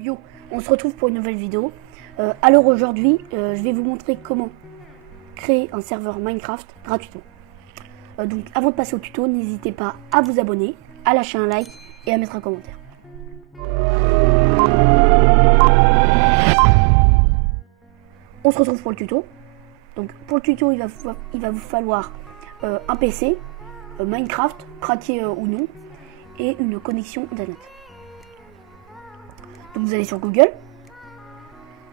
Yo, on se retrouve pour une nouvelle vidéo. Alors aujourd'hui, je vais vous montrer comment créer un serveur Minecraft gratuitement. Donc avant de passer au tuto, n'hésitez pas à vous abonner, à lâcher un like et à mettre un commentaire. On se retrouve pour le tuto. Donc pour le tuto, il va vous falloir un PC, Minecraft, craqué ou non, et une connexion internet. Donc vous allez sur Google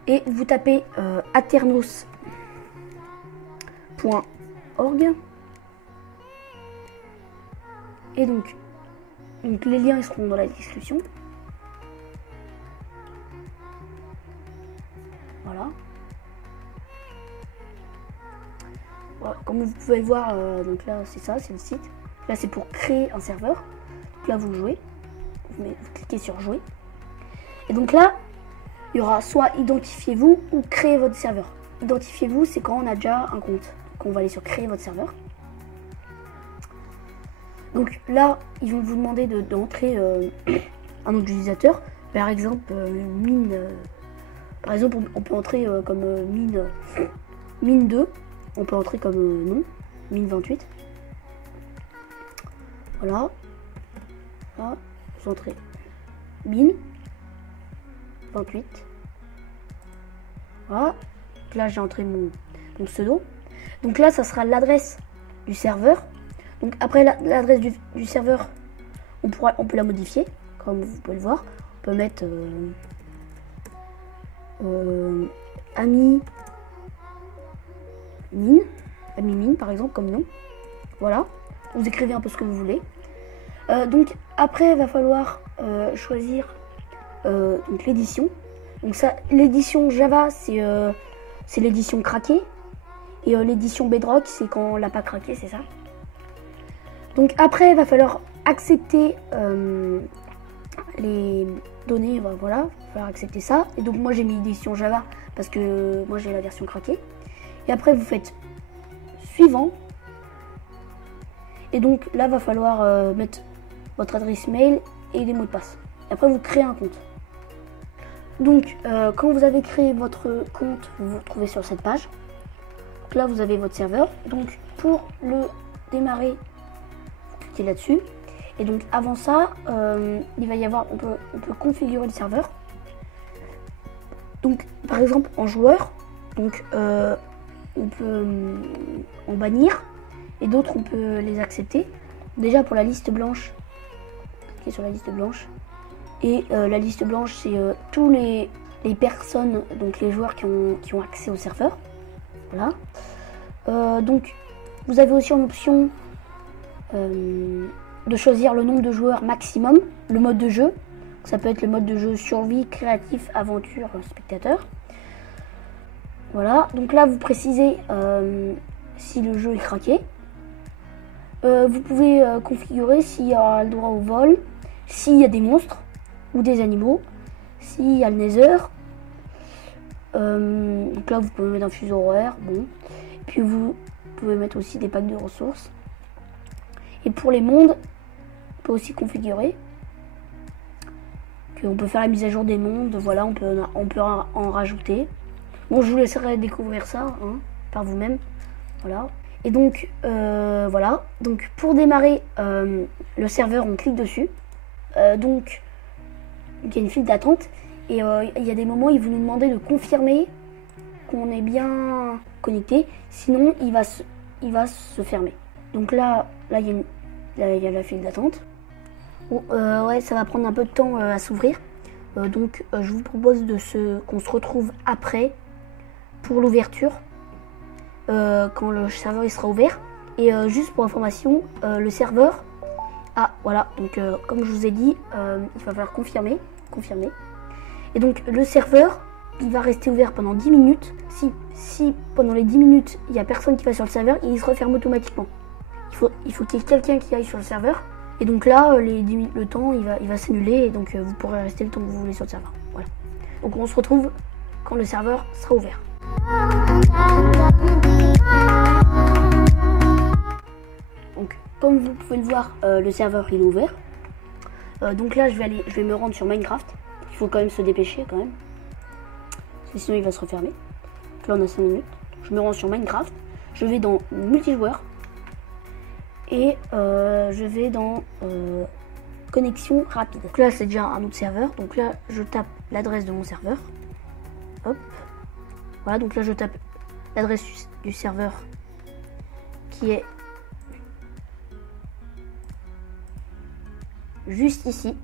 et vous tapez aternos.org et donc les liens ils seront dans la description. Voilà. Voilà, comme vous pouvez le voir, donc là c'est ça, c'est le site. Là c'est pour créer un serveur. Donc là vous jouez, vous cliquez sur jouer. Et donc là, il y aura soit identifiez-vous ou créez votre serveur. Identifiez-vous, c'est quand on a déjà un compte. Donc on va aller sur créer votre serveur. Donc là, ils vont vous demander d'entrer un nom d'utilisateur. Par exemple, mine. Par exemple, on peut entrer comme mine 2. On peut entrer comme nom, mine 28. Voilà. Là, vous entrez mine 28. Voilà. Donc là, j'ai entré mon pseudo. Donc là, ça sera l'adresse du serveur. Donc après l'adresse du serveur, on peut la modifier, comme vous pouvez le voir. On peut mettre ami mine par exemple comme nom. Voilà. Vous écrivez un peu ce que vous voulez. Donc après, il va falloir choisir donc l'édition. Donc ça, l'édition Java, c'est l'édition craquée. Et l'édition Bedrock, c'est quand on l'a pas craqué, c'est ça. Donc après, il va falloir accepter les données, voilà, il va falloir accepter ça. Et donc moi j'ai mis l'édition Java parce que moi j'ai la version craquée. Et après vous faites suivant. Et donc là, il va falloir mettre votre adresse mail et les mots de passe. Et après vous créez un compte. Donc quand vous avez créé votre compte, vous vous retrouvez sur cette page. Donc là vous avez votre serveur. Donc pour le démarrer, vous cliquez là-dessus. Et donc avant ça, il va y avoir, on peut configurer le serveur. Donc par exemple en joueur, donc on peut en bannir et d'autres on peut les accepter. Déjà pour la liste blanche, cliquez sur la liste blanche. Et la liste blanche, c'est tous les personnes, donc les joueurs qui ont accès au serveur. Voilà. Donc, vous avez aussi en option de choisir le nombre de joueurs maximum, le mode de jeu. Ça peut être le mode de jeu survie, créatif, aventure, spectateur. Voilà. Donc là, vous précisez si le jeu est craqué. Vous pouvez configurer s'il y aura le droit au vol, s'il y a des monstres ou des animaux, s'il y a le nether. Donc là vous pouvez mettre un fuseau horaire, bon. Puis vous pouvez mettre aussi des packs de ressources. Et pour les mondes, on peut aussi configurer qu'on peut faire la mise à jour des mondes, voilà, on peut en rajouter. Bon, je vous laisserai découvrir ça par vous-même, voilà. Et donc voilà, donc pour démarrer le serveur, on clique dessus. Donc il y a une file d'attente et il y a des moments ils vont nous demander de confirmer qu'on est bien connecté, sinon il va se fermer. Donc là il y a la file d'attente. Bon, ouais, ça va prendre un peu de temps à s'ouvrir. Donc je vous propose qu'on se retrouve après pour l'ouverture, quand le serveur il sera ouvert. Et juste pour information, le serveur, voilà, donc comme je vous ai dit, il va falloir confirmer. Et donc le serveur, il va rester ouvert pendant 10 minutes. Si pendant les 10 minutes, il n'y a personne qui va sur le serveur, il se referme automatiquement. Il faut qu'il y ait quelqu'un qui aille sur le serveur. Et donc là, le temps, il va s'annuler. Et donc vous pourrez rester le temps que vous voulez sur le serveur. Voilà. Donc on se retrouve quand le serveur sera ouvert. Donc comme vous pouvez le voir, le serveur il est ouvert. Donc là je vais me rendre sur Minecraft. Il faut quand même se dépêcher quand même. Parce que sinon il va se refermer. Donc là on a 5 minutes. Je me rends sur Minecraft. Je vais dans multijoueur. Et je vais dans connexion rapide. Donc là c'est déjà un autre serveur. Donc là je tape l'adresse de mon serveur. Hop. Voilà, donc là je tape l'adresse du serveur qui est juste ici.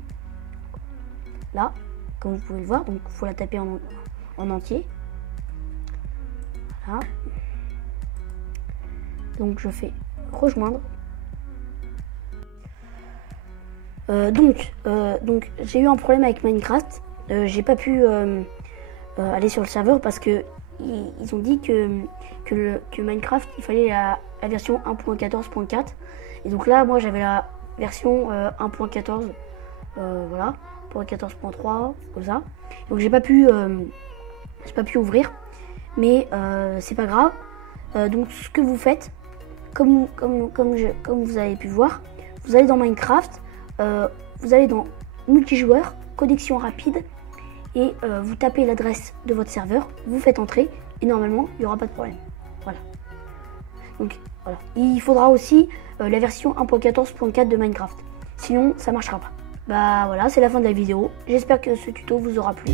Là, comme vous pouvez le voir, donc il faut la taper en entier. Voilà. Donc je fais rejoindre. Donc j'ai eu un problème avec Minecraft. J'ai pas pu aller sur le serveur parce que ils ont dit que Minecraft il fallait la version 1.14.4 et donc là moi j'avais la version 1.14 voilà, pour 14.3 comme ça. Donc j'ai pas pu ouvrir, mais c'est pas grave. Donc ce que vous faites, comme vous avez pu voir, vous allez dans Minecraft, vous allez dans multijoueur, connexion rapide, et vous tapez l'adresse de votre serveur, vous faites entrer, et normalement il n'y aura pas de problème. Voilà. Donc voilà. Il faudra aussi la version 1.14.4 de Minecraft. Sinon ça marchera pas. Bah voilà, c'est la fin de la vidéo. J'espère que ce tuto vous aura plu.